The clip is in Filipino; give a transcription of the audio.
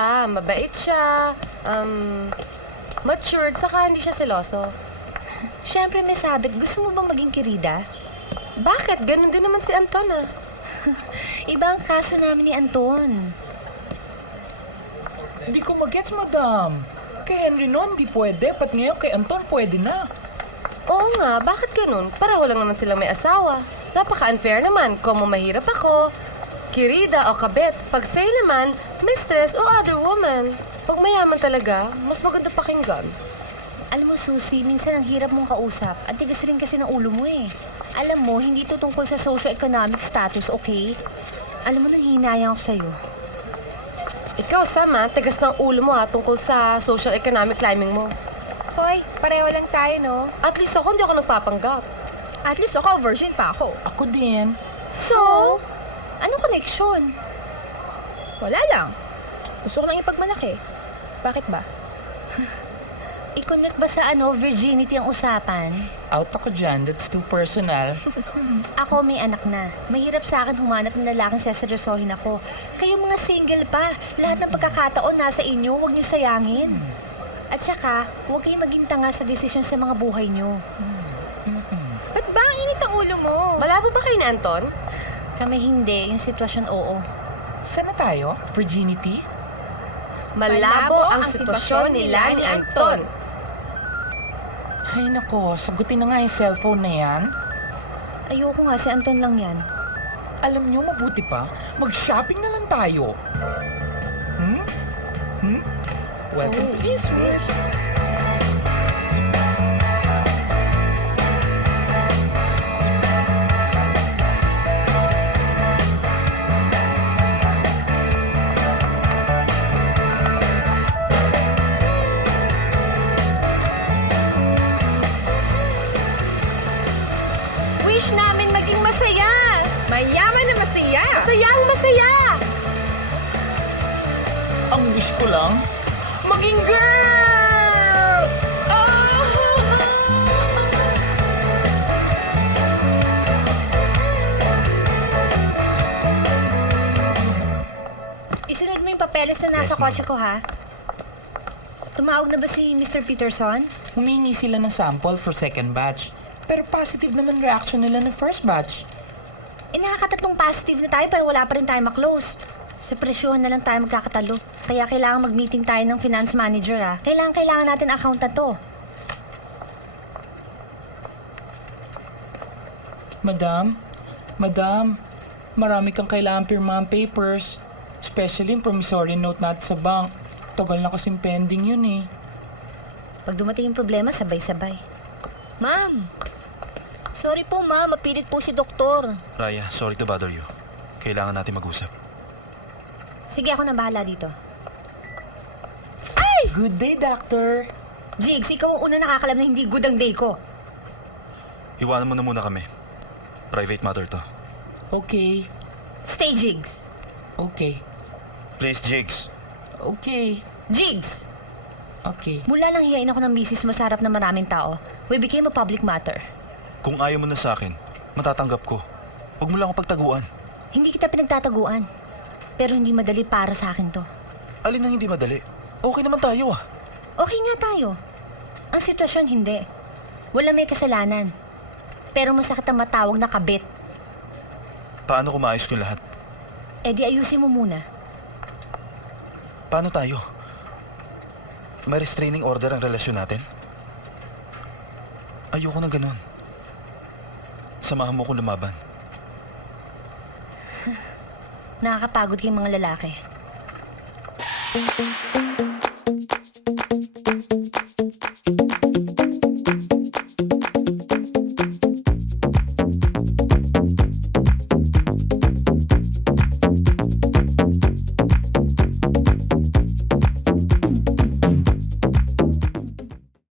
siya, mabait siya, matured, saka hindi siya seloso. Siyempre, Miss Abet, gusto mo bang maging kirida? Bakit? Ganun din naman si Anton ah. Iba ang kaso namin ni Anton. Di ko magets, madam. Kay Henry noon, di pwede. Pat ngayon kay Anton, pwede na. Oo nga, bakit ganun? Pareho lang naman sila may asawa. Napaka-unfair naman kung mahirap ako, kirida o kabet. Pag sa'yo naman, mistress o other woman. Pag mayaman talaga, mas maganda pakinggan. Alam mo, Susie, minsan ang hirap mong kausap at tigas rin kasi ng ulo mo eh. Alam mo, hindi to tungkol sa socio-economic status, okay? Alam mo, nanghihinayang ako sa'yo. Ikaw, Sam, tigas ng ulo mo tungkol sa social economic climbing mo. Hoy, pareho lang tayo, no? At least ako, hindi ako nagpapanggap. At least ako, virgin pa ako. Ako din. So, anong connection? Wala lang. Gusto ko lang ipagmalaki. Bakit ba? I-connect ba sa virginity ang usapan? Out ako dyan. That's too personal. Ako may anak na. Mahirap sa akin humanap ng lalaking seseryosohin ako. Kayo mga single pa. Lahat ng pagkakataon nasa inyo, huwag niyo sayangin. At saka, huwag kayong maging tanga sa desisyon sa mga buhay niyo. Ba't ba ang init ang ulo mo? Malabo ba kayo ni Anton? Kami hindi, yung sitwasyon oo. Saan na tayo? Virginity? Malabo ang sitwasyon nila ni Anton. Ay nako, sagutin na nga yung cellphone na yan. Ayoko nga, si Anton lang yan. Alam nyo, mabuti pa, mag-shopping na lang tayo. Welcome to Israel. Wish namin maging masaya. Mayaman na masaya. Masayang masaya! Ang wish ko lang, maging girl! Isunod mo yung papeles na nasa Yes, ma'am. kotse ko, ha? Tumawag na ba si Mr. Peterson? Humingi sila ng sample for second batch. Pero positive naman reaction nila ng first batch. Nakakatatlong positive na tayo pero wala pa rin tayo maklose. Sa presyohan na lang tayo magkakatalo. Kaya kailangan mag-meeting tayo ng finance manager, ha? Kailangan natin accountant to. Madam, marami kang kailangan pirmahan papers. Especially yung promissory note natin sa bank. Tagal na kasing pending yun eh. Pag dumating yung problema, sabay-sabay. Ma'am! Sorry po, ma'am. Mapilit po si doktor. Raya, sorry to bother you. Kailangan natin mag-usap. Sige, ako na bahala dito. Good day, doctor. Jigs, ikaw ang una nakakalam na hindi good ang day ko. Iwanan mo na muna kami. Private matter to. Okay. Stay, Jigs. Okay. Please, Jigs. Okay. Jigs! Okay. Mula lang hiyain ako ng misis mo sa harap ng maraming tao, we became a public matter. Kung ayaw mo na sa akin, matatanggap ko. Huwag mo lang akong pagtaguan. Hindi kita pinagtataguan. Pero hindi madali para sa akin to. Alin ang hindi madali? Okay naman tayo ah. Okay nga tayo. Ang sitwasyon hindi. Wala may kasalanan. Pero masakit ang matawag na kabit. Paano kung maayos ko lahat? Eh di ayusin mo muna. Paano tayo? May restraining order ang relasyon natin? Ayoko ng ganon. Samahan mo ko lumaban. Nakakapagod kayong mga lalaki.